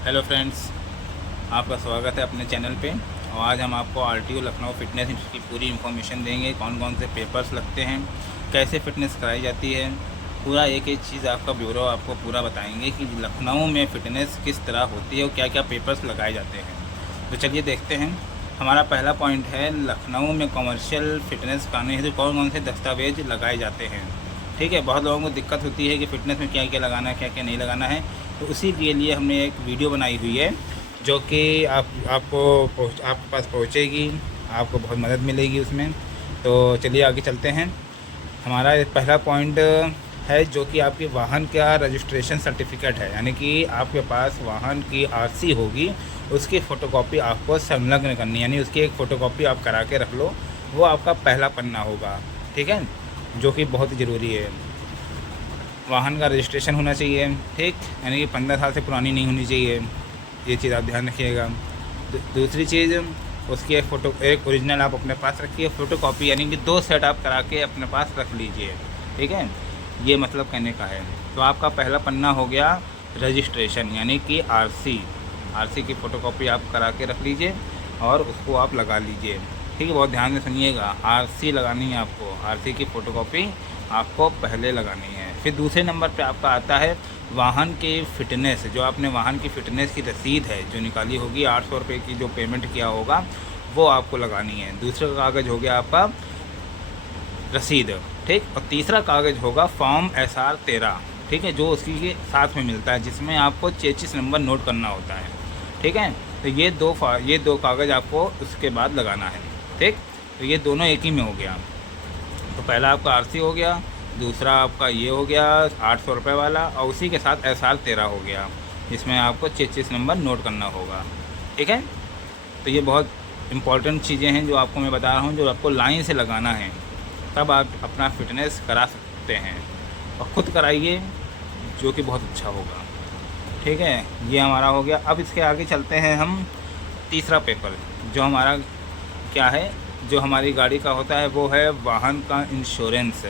Hello friends, आपका स्वागत है अपने चैनल पे। और आज हम आपको आरटीओ लखनऊ फ़िटनेस की पूरी इन्फॉर्मेशन देंगे। कौन कौन से पेपर्स लगते हैं, कैसे फ़िटनेस कराई जाती है, पूरा एक एक चीज़ आपका ब्यूरो आपको पूरा बताएंगे कि लखनऊ में फ़िटनेस किस तरह होती है और क्या क्या पेपर्स लगाए जाते हैं। तो चलिए देखते हैं। हमारा पहला पॉइंट है, लखनऊ में कमर्शियल फ़िटनेस कराने हेतु कौन कौन से दस्तावेज लगाए जाते हैं। ठीक है, बहुत लोगों को दिक्कत होती है कि फ़िटनेस में क्या क्या लगाना है, क्या क्या नहीं लगाना है। तो उसी के लिए हमने एक वीडियो बनाई हुई है जो कि आपके पास पहुंचेगी, आपको बहुत मदद मिलेगी उसमें। तो चलिए आगे चलते हैं। हमारा पहला पॉइंट है जो कि आपके वाहन का रजिस्ट्रेशन सर्टिफिकेट है, यानी कि आपके पास वाहन की आरसी होगी, उसकी फ़ोटोकॉपी आपको संलग्न करनी है, यानी उसकी एक फ़ोटोकॉपी आप करा के रख लो। वो आपका पहला पन्ना होगा, ठीक है, जो कि बहुत ज़रूरी है। वाहन का रजिस्ट्रेशन होना चाहिए, ठीक, यानी कि 15 साल से पुरानी नहीं होनी चाहिए। ये चीज़ आप ध्यान रखिएगा। दूसरी चीज़, उसकी एक ओरिजिनल आप अपने पास रखिए, फ़ोटोकॉपी यानी कि 2 सेट आप करा के अपने पास रख लीजिए, ठीक है। ये मतलब कहने का है। तो आपका पहला पन्ना हो गया रजिस्ट्रेशन, यानी कि आरसी की फ़ोटोकॉपी आप करा के रख लीजिए और उसको आप लगा लीजिए, ठीक है। बहुत ध्यान से सुनिएगा, आरसी लगानी है आपको, आरसी की फ़ोटोकॉपी आपको पहले लगानी है। फिर दूसरे नंबर पे आपका आता है वाहन के फ़िटनेस। जो आपने वाहन की फ़िटनेस की रसीद है जो निकाली होगी, 800 रुपये की जो पेमेंट किया होगा, वो आपको लगानी है। दूसरा कागज़ हो गया आपका रसीद, ठीक। और तीसरा कागज़ होगा फॉर्म SR 13, ठीक है, जो उसकी के साथ में मिलता है, जिसमें आपको 33 नंबर नोट करना होता है, ठीक है। तो ये दो कागज़ आपको उसके बाद लगाना है, ठीक। तो ये दोनों एक ही में हो गया। तो पहला आपका आरसी हो गया, दूसरा आपका ये हो गया 800 रुपये वाला, और उसी के साथ SR 13 हो गया, जिसमें आपको 33 नंबर नोट करना होगा, ठीक है। तो ये बहुत इम्पॉर्टेंट चीज़ें हैं जो आपको मैं बता रहा हूँ, जो आपको लाइन से लगाना है, तब आप अपना फ़िटनेस करा सकते हैं। और ख़ुद कराइए, जो कि बहुत अच्छा होगा, ठीक है। ये हमारा हो गया। अब इसके आगे चलते हैं हम। तीसरा पेपर जो हमारा क्या है, जो हमारी गाड़ी का होता है, वो है वाहन का इंश्योरेंस,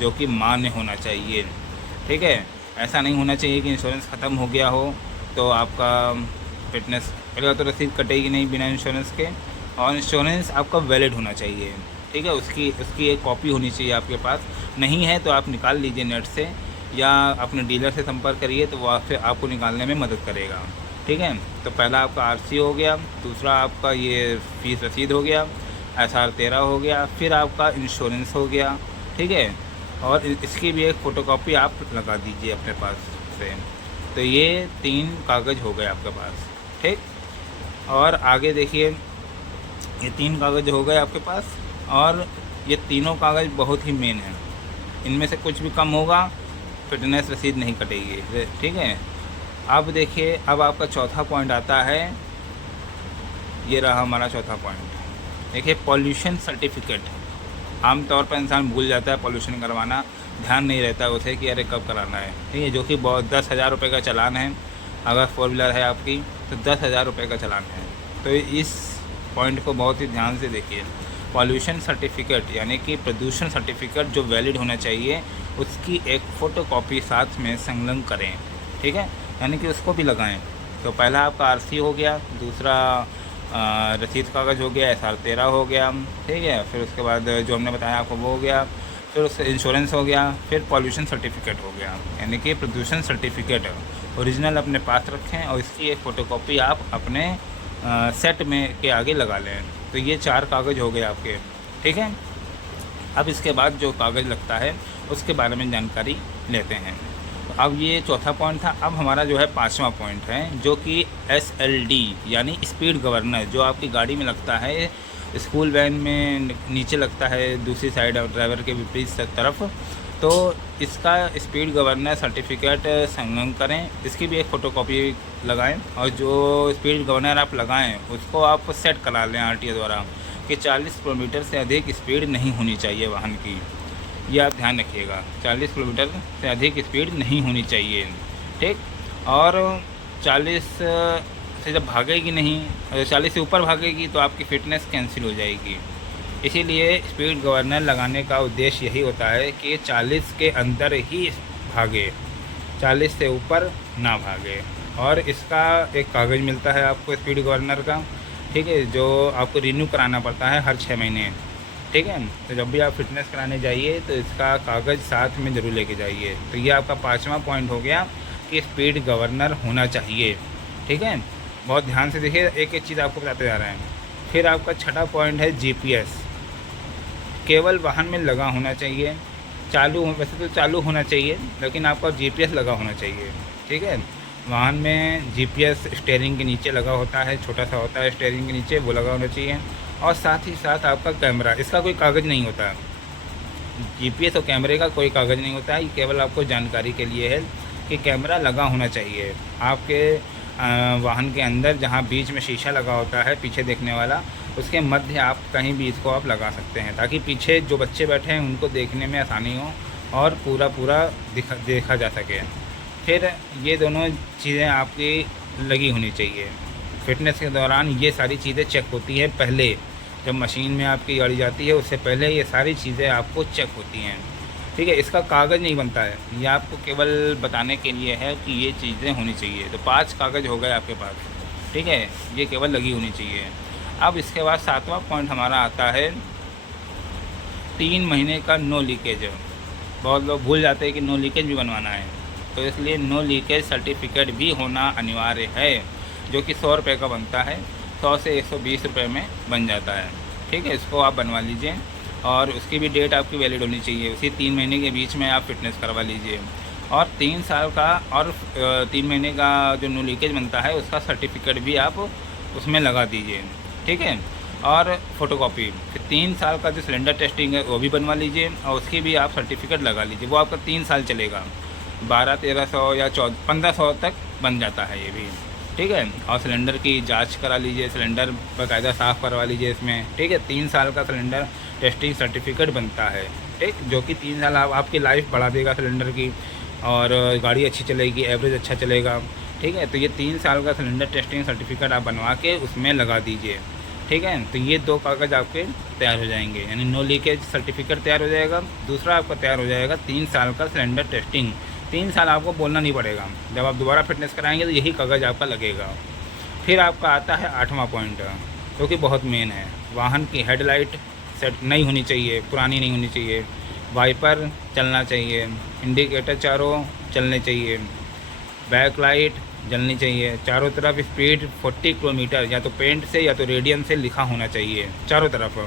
जो कि मान्य होना चाहिए, ठीक है। ऐसा नहीं होना चाहिए कि इंश्योरेंस ख़त्म हो गया हो तो आपका फ़िटनेस, पहले तो रसीद कटेगी नहीं बिना इंश्योरेंस के, और इंश्योरेंस आपका वैलिड होना चाहिए, ठीक है। उसकी एक कॉपी होनी चाहिए आपके पास। नहीं है तो आप निकाल लीजिए नेट से, या अपने डीलर से संपर्क करिए, तो वह फिर आपको निकालने में मदद करेगा, ठीक है। तो पहला आपका आरसी हो गया, दूसरा आपका ये फ़ीस रसीद हो गया, SR 13 हो गया, फिर आपका इंश्योरेंस हो गया, ठीक है। और इसकी भी एक फ़ोटोकॉपी आप लगा दीजिए अपने पास से। तो ये 3 कागज़ हो गए आपके पास, ठीक। और आगे देखिए, ये 3 कागज़ हो गए आपके पास, और ये तीनों कागज़ बहुत ही मेन हैं। इनमें से कुछ भी कम होगा, फ़िटनेस रसीद नहीं कटेगी, ठीक है। अब देखिए, अब आपका चौथा पॉइंट आता है। ये रहा हमारा चौथा पॉइंट। देखिए, पॉल्यूशन सर्टिफिकेट। आमतौर पर इंसान भूल जाता है पॉल्यूशन करवाना, ध्यान नहीं रहता उसे कि अरे कब कराना है, ठीक है। जो कि बहुत 10,000 रुपये का चालान है। अगर 4 व्हीलर है आपकी तो 10,000 रुपये का चालान है। तो इस पॉइंट को बहुत ही ध्यान से देखिए। पॉल्यूशन सर्टिफिकेट यानी कि प्रदूषण सर्टिफिकेट जो वैलिड होना चाहिए, उसकी एक फ़ोटोकॉपी साथ में संलग्न करें, ठीक है, यानी कि उसको भी लगाएं। तो पहला आपका आरसी हो गया, दूसरा रसीद कागज़ हो गया, SR 13 हो गया, ठीक है। फिर उसके बाद जो हमने बताया आपको वो हो गया, फिर उससे इंश्योरेंस हो गया, फिर पॉल्यूशन सर्टिफिकेट हो गया, यानी कि प्रदूषण सर्टिफिकेट ओरिजिनल अपने पास रखें, और इसकी एक फ़ोटोकॉपी आप अपने सेट में के आगे लगा लें। तो ये 4 कागज़ हो गए आपके, ठीक है। अब इसके बाद जो कागज़ लगता है उसके बारे में जानकारी लेते हैं। तो अब ये चौथा पॉइंट था। अब हमारा जो है 5वां पॉइंट है, जो कि SLD यानी स्पीड गवर्नर, जो आपकी गाड़ी में लगता है, स्कूल वैन में नीचे लगता है, दूसरी साइड ड्राइवर के विपरीत तरफ। तो इसका स्पीड गवर्नर सर्टिफिकेट संलग्न करें, इसकी भी एक फ़ोटोकॉपी लगाएं, और जो स्पीड गवर्नर आप लगाएं उसको आप सेट करा लें RTO द्वारा कि 40 किलोमीटर से अधिक स्पीड नहीं होनी चाहिए वाहन की। ये आप ध्यान रखिएगा, 40 किलोमीटर से अधिक स्पीड नहीं होनी चाहिए, ठीक। और 40 से जब भागेगी नहीं, अगर 40 से ऊपर भागेगी तो आपकी फ़िटनेस कैंसिल हो जाएगी। इसीलिए स्पीड गवर्नर लगाने का उद्देश्य यही होता है कि 40 के अंदर ही भागे, 40 से ऊपर ना भागे, और इसका एक कागज़ मिलता है आपको स्पीड गवर्नर का, ठीक है, जो आपको रिन्यू कराना पड़ता है हर 6 महीने, ठीक है। तो जब भी आप फिटनेस कराने जाइए तो इसका कागज़ साथ में ज़रूर लेके जाइए। तो ये आपका 5वां पॉइंट हो गया कि स्पीड गवर्नर होना चाहिए, ठीक है। बहुत ध्यान से देखिए, एक एक चीज़ आपको बताते जा रहे हैं। फिर आपका 6वां पॉइंट है जीपीएस। केवल वाहन में लगा होना चाहिए, चालू वैसे तो चालू होना चाहिए, लेकिन आपका जीपीएस लगा होना चाहिए, ठीक है। वाहन में जीपीएस स्टीयरिंग के नीचे लगा होता है, छोटा सा होता है स्टीयरिंग के नीचे, वो लगा होना चाहिए। और साथ ही साथ आपका कैमरा, इसका कोई कागज़ नहीं होता है, जीपीएस और कैमरे का कोई कागज़ नहीं होता है। ये केवल आपको जानकारी के लिए है कि कैमरा लगा होना चाहिए आपके वाहन के अंदर, जहाँ बीच में शीशा लगा होता है पीछे देखने वाला, उसके मध्य आप कहीं भी इसको आप लगा सकते हैं, ताकि पीछे जो बच्चे बैठे हैं उनको देखने में आसानी हो और पूरा देखा जा सके। फिर ये दोनों चीज़ें आपकी लगी होनी चाहिए। फिटनेस के दौरान ये सारी चीज़ें चेक होती है पहले, जब मशीन में आपकी गाड़ी जाती है उससे पहले ये सारी चीज़ें आपको चेक होती हैं, ठीक है। इसका कागज़ नहीं बनता है, ये आपको केवल बताने के लिए है कि ये चीज़ें होनी चाहिए। तो 5 कागज़ हो गए आपके पास, ठीक है, ये केवल लगी होनी चाहिए। अब इसके बाद 7वां पॉइंट हमारा आता है 3 महीने का नो लीकेज। बहुत लोग भूल जाते हैं कि नो लीकेज भी बनवाना है, तो इसलिए नो लीकेज सर्टिफिकेट भी होना अनिवार्य है, जो कि 100 रुपये का बनता है, 100 से 120 रुपये में बन जाता है, ठीक है। इसको आप बनवा लीजिए और उसकी भी डेट आपकी वैलिड होनी चाहिए, उसी 3 महीने के बीच में आप फिटनेस करवा लीजिए। और 3 साल का और 3 महीने का जो नो लीकेज बनता है उसका सर्टिफिकेट भी आप उसमें लगा दीजिए, ठीक है। और फोटोकॉपी, फिर 3 साल का जो सिलेंडर टेस्टिंग है वो भी बनवा लीजिए और उसकी भी आप सर्टिफिकेट लगा लीजिए, वो आपका 3 साल चलेगा, 1200-1300 या 1500 तक बन जाता है ये भी, ठीक है। और सिलेंडर की जांच करा लीजिए, सिलेंडर बाकायदा साफ़ करवा लीजिए इसमें, ठीक है। 3 साल का सिलेंडर टेस्टिंग सर्टिफिकेट बनता है, ठीक, जो कि 3 साल आपकी लाइफ बढ़ा देगा सिलेंडर की, और गाड़ी अच्छी चलेगी, एवरेज अच्छा चलेगा, ठीक है। तो ये 3 साल का सिलेंडर टेस्टिंग सर्टिफिकेट आप बनवा के उसमें लगा दीजिए, ठीक है। तो ये 2 कागज़ आपके तैयार हो जाएंगे, यानी नो लीकेज सर्टिफिकेट तैयार हो जाएगा। दूसरा आपका तैयार हो जाएगा 3 साल का सिलेंडर टेस्टिंग, 3 साल आपको बोलना नहीं पड़ेगा, जब आप दोबारा फिटनेस कराएंगे तो यही कागज़ आपका लगेगा। फिर आपका आता है 8वां पॉइंट, जो कि बहुत मेन है। वाहन की हेडलाइट सेट नहीं होनी चाहिए, पुरानी नहीं होनी चाहिए, वाइपर चलना चाहिए, इंडिकेटर चारों चलने चाहिए, बैक लाइट जलनी चाहिए, चारों तरफ स्पीड 40 किलोमीटर या तो पेंट से या तो रेडियन से लिखा होना चाहिए चारों तरफ।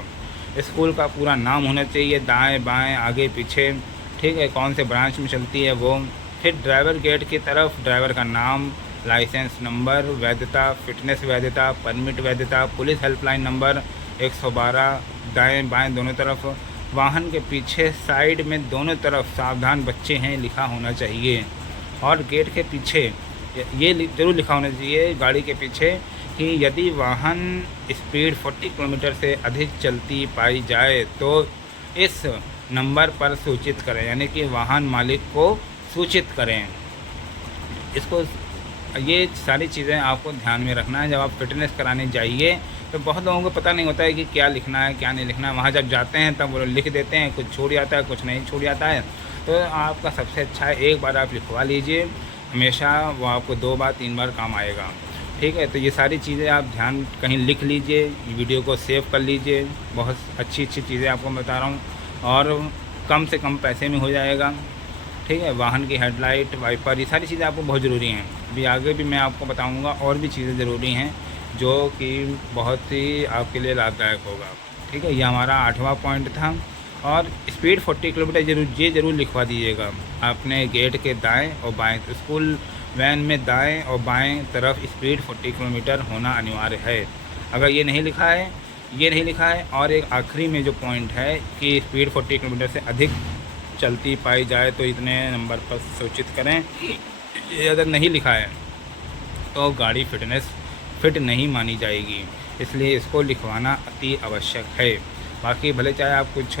स्कूल का पूरा नाम होना चाहिए, दाएं बाएं आगे पीछे, ठीक है, कौन से ब्रांच में चलती है वो। फिर ड्राइवर गेट की तरफ ड्राइवर का नाम, लाइसेंस नंबर, वैधता, फिटनेस वैधता, परमिट वैधता, पुलिस हेल्पलाइन नंबर 112, दाएं बाएं दोनों तरफ। वाहन के पीछे साइड में दोनों तरफ सावधान बच्चे हैं लिखा होना चाहिए। और गेट के पीछे ये ज़रूर लिखा होना चाहिए गाड़ी के पीछे कि यदि वाहन स्पीड 40 किलोमीटर से अधिक चलती पाई जाए तो इस नंबर पर सूचित करें, यानी कि वाहन मालिक को सूचित करें। इसको ये सारी चीज़ें आपको ध्यान में रखना है जब आप फिटनेस कराने जाइए। तो बहुत लोगों को पता नहीं होता है कि क्या लिखना है क्या नहीं लिखना है, वहाँ जब जाते हैं तब वो लिख देते हैं, कुछ छूट जाता है कुछ नहीं छूट जाता है। तो आपका सबसे अच्छा है एक बार आप लिखवा लीजिए, हमेशा वो आपको 2 बार 3 बार काम आएगा, ठीक है। तो ये सारी चीज़ें आप ध्यान कहीं लिख लीजिए, वीडियो को सेव कर लीजिए, बहुत अच्छी चीज़ें आपको बता रहा हूँ और कम से कम पैसे में हो जाएगा, ठीक है। वाहन की हेडलाइट, वाइपर, ये सारी चीज़ें आपको बहुत ज़रूरी हैं। अभी आगे भी मैं आपको बताऊंगा और भी चीज़ें ज़रूरी हैं जो कि बहुत ही आपके लिए लाभदायक होगा, ठीक है। ये हमारा 8वां पॉइंट था। और स्पीड 40 किलोमीटर ये ज़रूर लिखवा दीजिएगा अपने गेट के दाएं और बाएं। तो स्कूल वैन में दाएं और बाएं तरफ स्पीड 40 किलोमीटर होना अनिवार्य है। अगर ये नहीं लिखा है और एक आखिरी में जो पॉइंट है कि स्पीड 40 किलोमीटर से अधिक चलती पाई जाए तो इतने नंबर पर सूचित करें, ये अगर नहीं लिखा है तो गाड़ी फिट नहीं मानी जाएगी, इसलिए इसको लिखवाना अति आवश्यक है। बाकी भले चाहे आप कुछ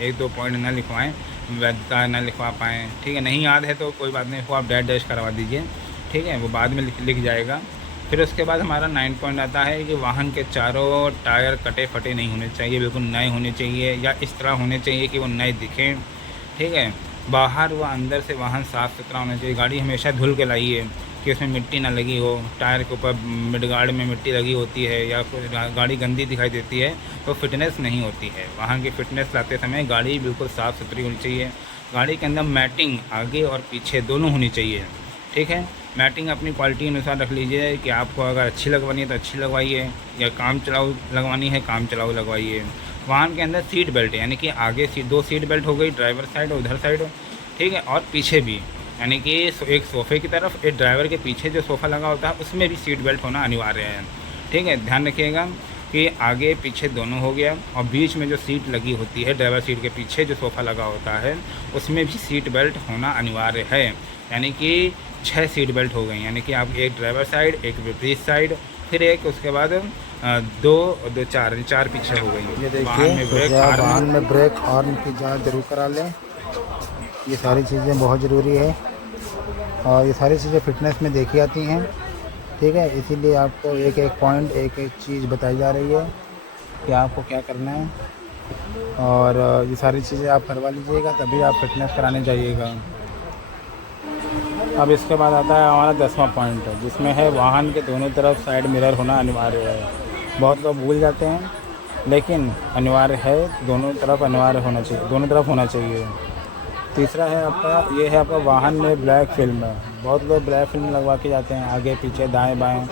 1-2 पॉइंट न लिखवाएं, वैधता न लिखवा पाएँ, ठीक है, नहीं याद है तो कोई बात नहीं, वो आप डैश करवा दीजिए, ठीक है, वो बाद में लिख जाएगा। फिर उसके बाद हमारा 9 पॉइंट आता है कि वाहन के चारों टायर कटे फटे नहीं होने चाहिए, बिल्कुल नए होने चाहिए या इस तरह होने चाहिए कि वो नए दिखें, ठीक है। बाहर व अंदर से वाहन साफ़ सुथरा होना चाहिए, गाड़ी हमेशा धुल के लाइए, कि उसमें मिट्टी ना लगी हो, टायर के ऊपर मिडगार्ड में मिट्टी लगी होती है या फिर गाड़ी गंदी दिखाई देती है तो फिटनेस नहीं होती है। वहाँ की फ़िटनेस लाते समय गाड़ी बिल्कुल साफ़ सुथरी होनी चाहिए। गाड़ी के अंदर मैटिंग आगे और पीछे दोनों होनी चाहिए, ठीक है। मैटिंग अपनी क्वालिटी अनुसार रख लीजिए कि आपको अगर अच्छी लगवानी है तो अच्छी लगवाइए, या काम चलाऊ लगवानी है काम चलाऊ लगवाइए। वाहन के अंदर सीट बेल्ट यानी कि आगे दो सीट बेल्ट हो गई, ड्राइवर साइड और उधर साइड, ठीक है, और पीछे भी, यानी कि एक सोफ़े की तरफ, एक ड्राइवर के पीछे जो सोफ़ा लगा होता है उसमें भी सीट बेल्ट होना अनिवार्य है, ठीक है। ध्यान रखिएगा कि आगे पीछे दोनों हो गया, और बीच में जो सीट लगी होती है ड्राइवर सीट के पीछे जो सोफ़ा लगा होता है उसमें भी सीट बेल्ट होना अनिवार्य है। यानी कि 6 सीट बेल्ट हो गई, यानी कि आप एक ड्राइवर साइड, एक विपरीत साइड, फिर एक उसके बाद दो दो चार पीछे हो गई। ये देखिए वाहन में ब्रेक हॉर्न की जांच जरूर करा लें, ये सारी चीज़ें बहुत ज़रूरी है और ये सारी चीज़ें फ़िटनेस में देखी जाती हैं, ठीक है। इसीलिए आपको एक एक पॉइंट, एक एक चीज़ बताई जा रही है कि आपको क्या करना है, और ये सारी चीज़ें आप करवा लीजिएगा तभी आप फिटनेस कराने जाइएगा। अब इसके बाद आता है हमारा 10वां पॉइंट, जिसमें है वाहन के दोनों तरफ साइड मिरर होना अनिवार्य है। बहुत लोग भूल जाते हैं, लेकिन अनिवार्य है, दोनों तरफ अनिवार्य होना चाहिए, दोनों तरफ होना चाहिए। तीसरा है आपका, ये है आपका वाहन में ब्लैक फिल्म। बहुत लोग ब्लैक फिल्म लगवा के जाते हैं आगे पीछे दाएं बाएं,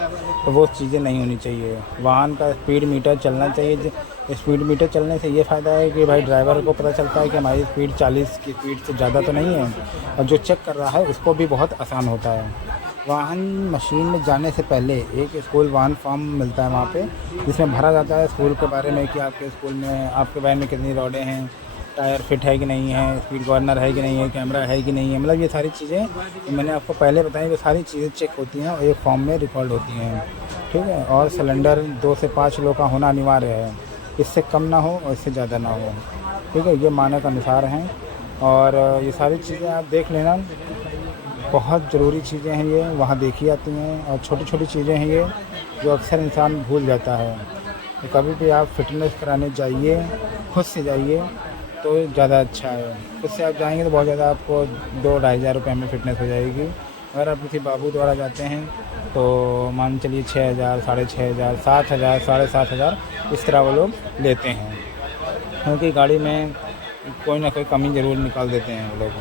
तो वो चीज़ें नहीं होनी चाहिए। वाहन का स्पीड मीटर चलना चाहिए। स्पीड मीटर चलने से ये फ़ायदा है कि भाई ड्राइवर को पता चलता है कि हमारी स्पीड 40 की स्पीड से ज़्यादा तो नहीं है, और जो चेक कर रहा है उसको भी बहुत आसान होता है। वाहन मशीन में जाने से पहले एक स्कूल वाहन फॉर्म मिलता है वहाँ पे, जिसमें भरा जाता है स्कूल के बारे में कि आपके स्कूल में, आपके वैन में कितनी रॉडें हैं, टायर फिट है कि नहीं है, स्पीड गवर्नर है कि नहीं है, कैमरा है कि नहीं है, मतलब ये सारी चीज़ें मैंने आपको पहले बताई, वो सारी चीज़ें चेक होती हैं और एक फॉर्म में रिकॉर्ड होती हैं, ठीक है। और सिलेंडर 2 से 5 किलो का होना अनिवार्य है, इससे कम ना हो और इससे ज़्यादा ना हो, ठीक है। ये मानक अनुसार हैं और ये सारी चीज़ें आप देख लेना, बहुत ज़रूरी चीज़ें हैं ये, वहाँ देखी जाती हैं, और छोटी छोटी चीज़ें हैं ये जो अक्सर इंसान भूल जाता है। तो कभी भी आप फिटनेस कराने जाइए, खुद से जाइए तो ज़्यादा अच्छा है। खुद से आप जाएंगे तो बहुत ज़्यादा आपको 2-2.5 हज़ार रुपये में फ़िटनेस हो जाएगी। अगर आप किसी बाबू द्वारा जाते हैं तो मान चलिए 6,000, 6,500, 7,000, 7,500 इस तरह वो लोग लेते हैं, क्योंकि गाड़ी में कोई ना कोई कमी ज़रूर निकाल देते हैं वो लोग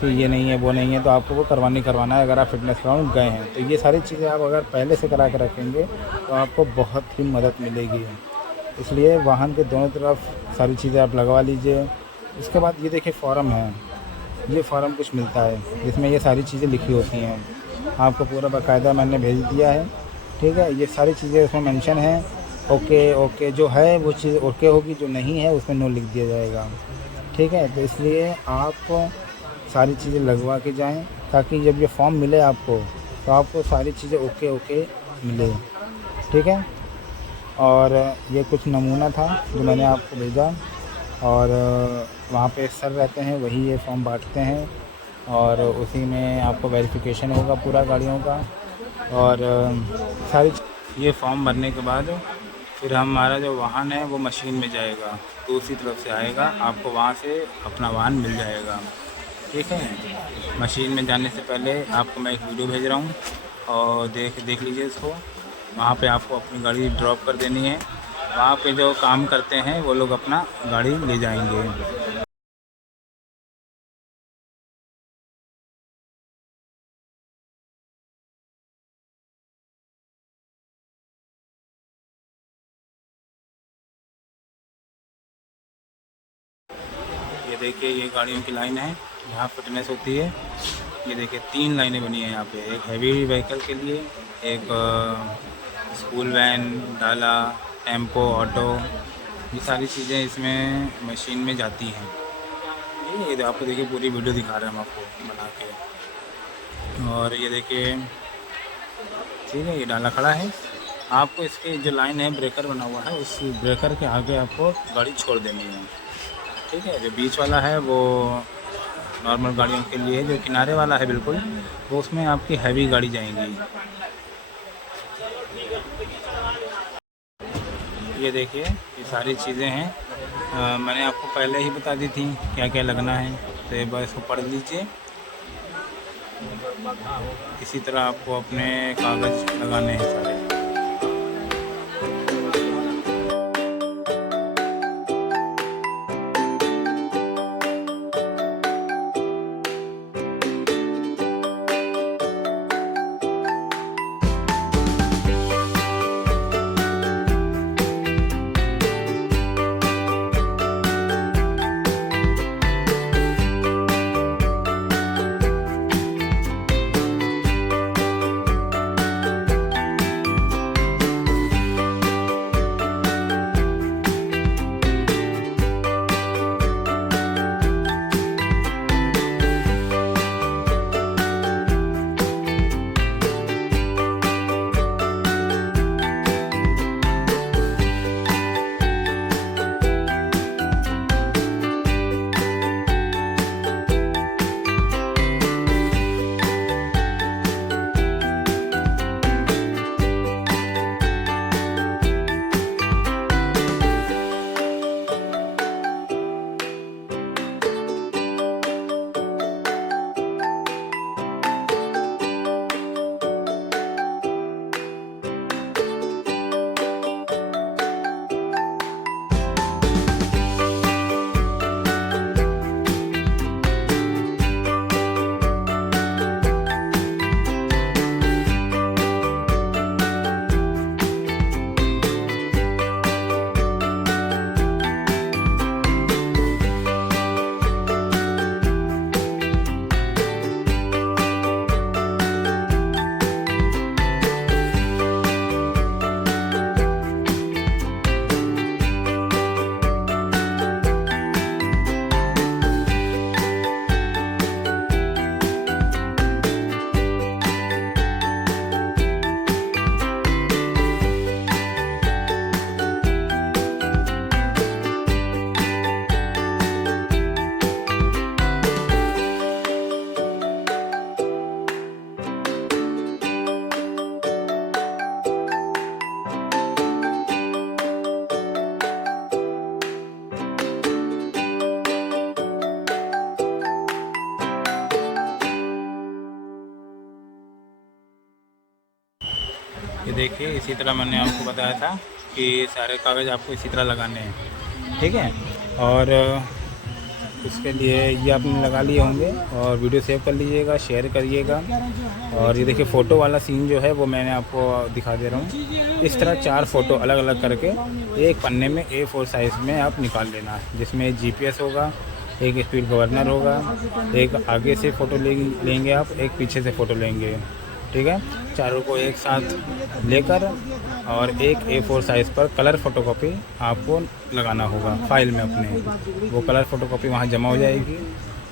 कि ये नहीं है वो नहीं है, तो आपको वो करवाना है। अगर आप फिटनेस कराने गए हैं तो ये सारी चीज़ें आप अगर पहले से करा के रखेंगे तो आपको बहुत ही मदद मिलेगी। इसलिए वाहन के दोनों तरफ सारी चीज़ें आप लगवा लीजिए। इसके बाद ये देखिए फॉर्म है, ये फॉर्म कुछ मिलता है जिसमें ये सारी चीज़ें लिखी होती हैं, आपको पूरा बाकायदा मैंने भेज दिया है, ठीक है। ये सारी चीज़ें उसमें मेंशन है, ओके जो है वो चीज़ ओके होगी, जो नहीं है उसमें नो लिख दिया जाएगा, ठीक है। तो इसलिए आप सारी चीज़ें लगवा के जाएं, ताकि जब ये फॉर्म मिले आपको तो आपको सारी चीज़ें ओके मिले, ठीक है। और ये कुछ नमूना था जो मैंने आपको भेजा, और वहाँ पे सर रहते हैं, वही ये फॉर्म बांटते हैं, और उसी में आपको वेरिफिकेशन होगा पूरा गाड़ियों का। और सारी ये फॉर्म भरने के बाद फिर हमारा जो वाहन है वो मशीन में जाएगा, दूसरी तरफ से आएगा, आपको वहाँ से अपना वाहन मिल जाएगा, ठीक है। मशीन में जाने से पहले आपको मैं एक वीडियो भेज रहा हूँ, और देख लीजिए इसको। वहाँ पे आपको अपनी गाड़ी ड्रॉप कर देनी है, वहाँ पे जो काम करते हैं वो लोग अपना गाड़ी ले जाएंगे। ये देखिए ये गाड़ियों की लाइन है, यहाँ फिटनेस होती है। ये देखिए 3 लाइनें बनी हैं यहाँ पे, एक हैवी व्हीकल के लिए, एक स्कूल वैन, डाला, टेम्पो, ऑटो, ये सारी चीज़ें इसमें मशीन में जाती हैं। ये आपको देखिए पूरी वीडियो दिखा रहे हैं हम आपको बना के। और ये देखिए, ठीक है, ये डाला खड़ा है, आपको इसके जो लाइन है ब्रेकर बना हुआ है, उस ब्रेकर के आगे आपको गाड़ी छोड़ देनी है, ठीक है। जो बीच वाला है वो नॉर्मल गाड़ियों के लिए, जो किनारे वाला है बिल्कुल, वो उसमें आपकी हैवी गाड़ी जाएंगी। ये देखिए ये सारी चीज़ें हैं, मैंने आपको पहले ही बता दी थी क्या क्या लगना है, तो एक बार इसको पढ़ लीजिए। इसी तरह आपको अपने कागज़ लगाने हैं सारे। ये देखिए, इसी तरह मैंने आपको बताया था कि सारे कागज़ आपको इसी तरह लगाने हैं, ठीक है। और उसके लिए ये आपने लगा लिए होंगे और वीडियो सेव कर लीजिएगा, शेयर करिएगा। और ये देखिए फ़ोटो वाला सीन जो है वो मैंने आपको दिखा दे रहा हूँ। इस तरह 4 फ़ोटो अलग अलग करके एक पन्ने में A4 साइज़ में आप निकाल लेना है, जिसमें GPS होगा, एक स्पीड गवर्नर होगा, एक आगे से फ़ोटो लेंगे आप, एक पीछे से फ़ोटो लेंगे, ठीक है। चारों को एक साथ लेकर और एक A4 साइज़ पर कलर फ़ोटोकॉपी आपको लगाना होगा फाइल में अपने। वो कलर फ़ोटोकॉपी वहाँ जमा हो जाएगी।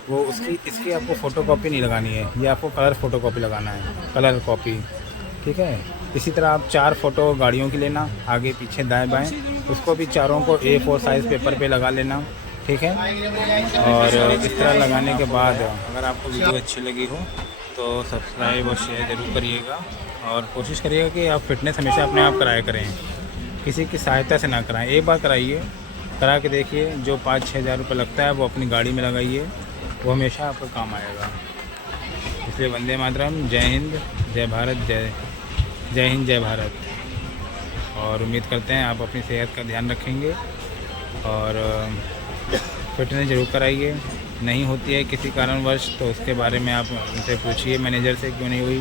वो इसकी आपको फ़ोटोकॉपी नहीं लगानी है, ये आपको कलर फ़ोटोकॉपी लगाना है, कलर कॉपी, ठीक है। इसी तरह आप 4 फ़ोटो गाड़ियों की लेना, आगे पीछे दाएं बाएं, उसको भी चारों को A4 साइज़ पेपर पे लगा लेना, ठीक है। और इस तरह लगाने के बाद अगर आपको वीडियो अच्छी लगी हो तो सब्सक्राइब और शेयर ज़रूर करिएगा। और कोशिश करिएगा कि आप फ़िटनेस हमेशा अपने आप कराया करें, किसी की सहायता से ना कराएं। एक बार कराइए, करा के देखिए, जो 5-6 हज़ार रुपये लगता है वो अपनी गाड़ी में लगाइए, वो हमेशा आपको काम आएगा। इसलिए वंदे मातरम, जय हिंद, जय भारत, जय हिंद, जय भारत। और उम्मीद करते हैं आप अपनी सेहत का ध्यान रखेंगे और फिटनेस ज़रूर कराइए। नहीं होती है किसी कारणवश तो उसके बारे में आप उनसे पूछिए, मैनेजर से क्यों नहीं हुई,